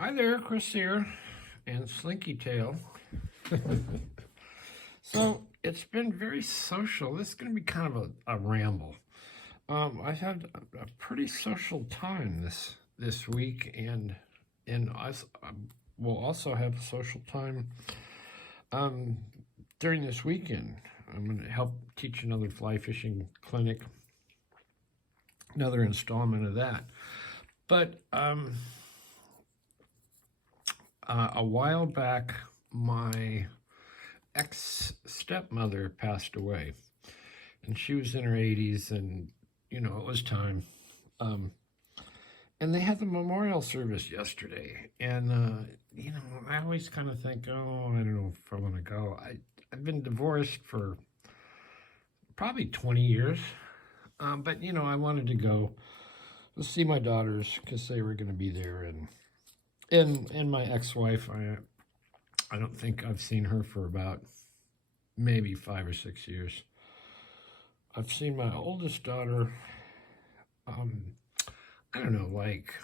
Hi there, Chris here, and Slinky Tail. So it's been very social. This is going to be kind of a ramble. I've had a pretty social time this week, and I will also have a social time um, during this weekend. I'm going to help teach another fly fishing clinic, another installment of that. But a while back, my ex stepmother passed away, and she was in her 80s, and it was time. Um, and they had the memorial service yesterday, and I always kind of think, oh, I don't know if I want to go. I've been divorced for probably 20 years, but I wanted to go to see my daughters because they were going to be there, and my ex-wife. I don't think I've seen her for about maybe 5 or 6 years. I've seen my oldest daughter, I don't know, like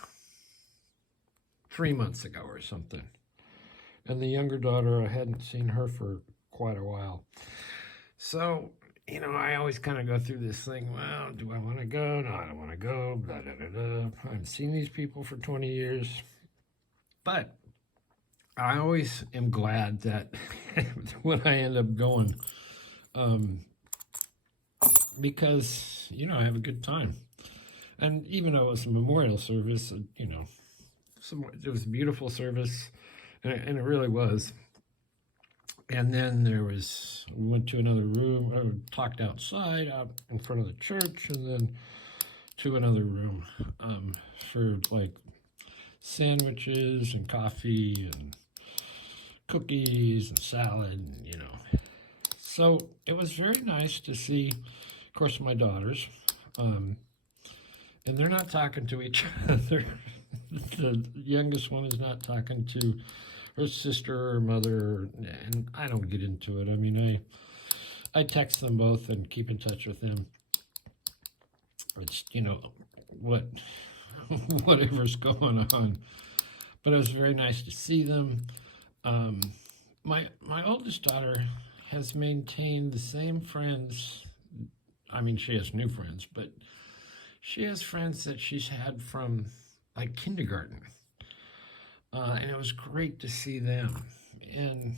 3 months ago or something. And the younger daughter, I hadn't seen her for quite a while. So, I always kind of go through this thing. Well, do I want to go? No, I don't want to go. Blah, blah, blah, blah. I haven't seen these people for 20 years. But I always am glad that when I end up going, because, I have a good time. And even though it was a memorial service, it was a beautiful service, and it really was. And then we went to another room, talked outside, out in front of the church, and then to another room for like sandwiches and coffee and cookies and salad, So it was very nice to see, of course, my daughters, and they're not talking to each other. The youngest one is not talking to her sister or mother, and I don't get into it. I mean, I text them both and keep in touch with them. It's, whatever's going on. But it was very nice to see them. My oldest daughter has maintained the same friends. I mean, she has new friends, but she has friends that she's had from like kindergarten. And it was great to see them. And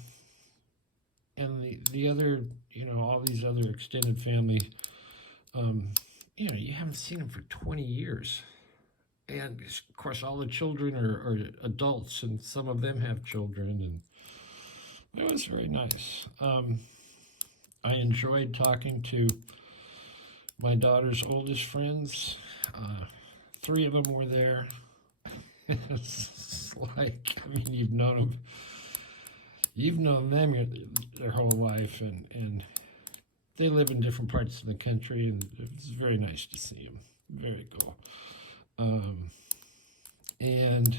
the other, all these other extended family, you haven't seen them for 20 years. And of course, all the children are adults, and some of them have children, and it was very nice. I enjoyed talking to my daughter's oldest friends. 3 of them were there. It's like, I mean, you've known them their whole life, and they live in different parts of the country, and it's very nice to see them. Very cool. And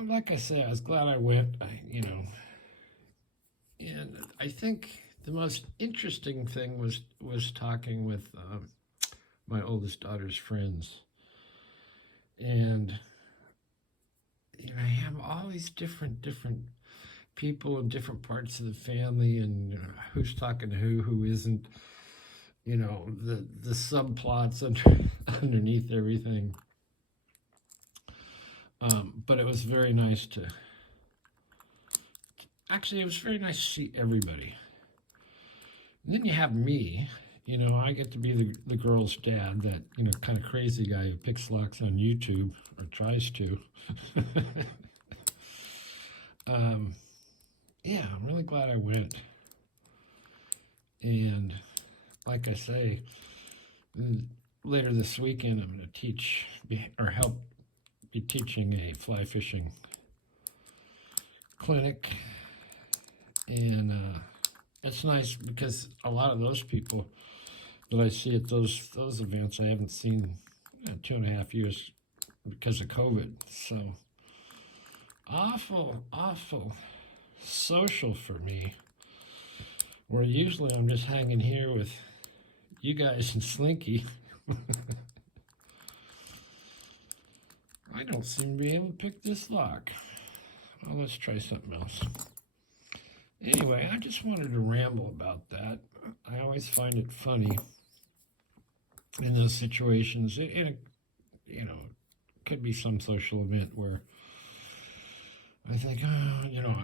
like I said, I was glad I went. And I think the most interesting thing was talking with my oldest daughter's friends, and I have all these different people in different parts of the family, and who's talking to who isn't. The subplots underneath everything. But it was very nice it was very nice to see everybody. And then you have me, I get to be the girl's dad, that, kind of crazy guy who picks locks on YouTube, or tries to. Yeah, I'm really glad I went. And like I say, later this weekend, I'm going to help be teaching a fly fishing clinic. And it's nice because a lot of those people that I see at those events, I haven't seen in 2.5 years because of COVID. So awful social for me, where usually I'm just hanging here with you guys and Slinky. I don't seem to be able to pick this lock. Well, let's try something else. Anyway, I just wanted to ramble about that. I always find it funny in those situations. You know, it could be some social event where I think, oh, you know,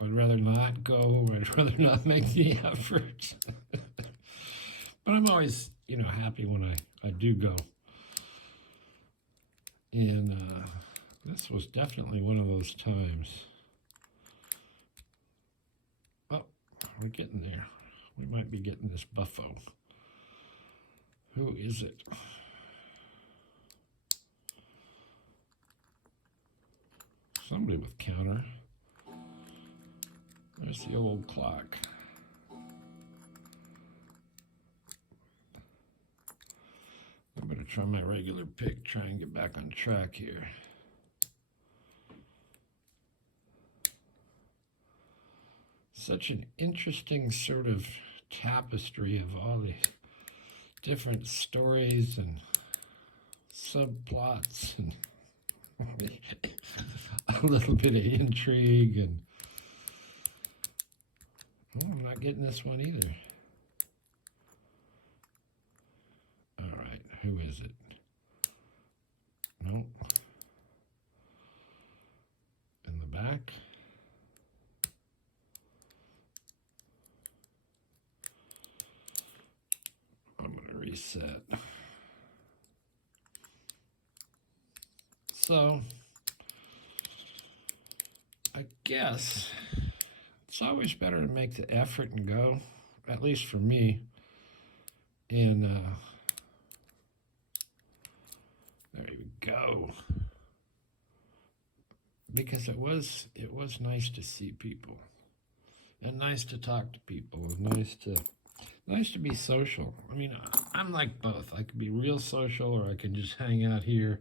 I'd rather not go, or I'd rather not make the effort. But I'm always, you know, happy when I do go. And this was definitely one of those times. Oh, we're getting there. We might be getting this buffo. Who is it? Somebody with counter. There's the old clock. I better try my regular pick, try and get back on track here. Such an interesting sort of tapestry of all the different stories and subplots and a little bit of intrigue. And oh, I'm not getting this one either. All right, who is it? Nope. In the back. I'm going to reset. So, I guess it's always better to make the effort and go, at least for me. And there you go. Because it was nice to see people, and nice to talk to people, and nice to be social. I mean, I'm like both. I could be real social, or I can just hang out here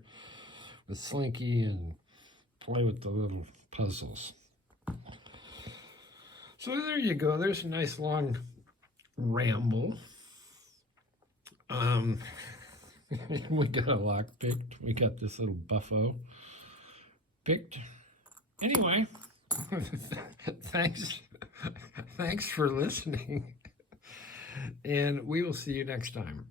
with Slinky and play with the little puzzles. So there you go. There's a nice long ramble. We got a lock picked. We got this little buffo picked. Anyway, thanks for listening, and we will see you next time.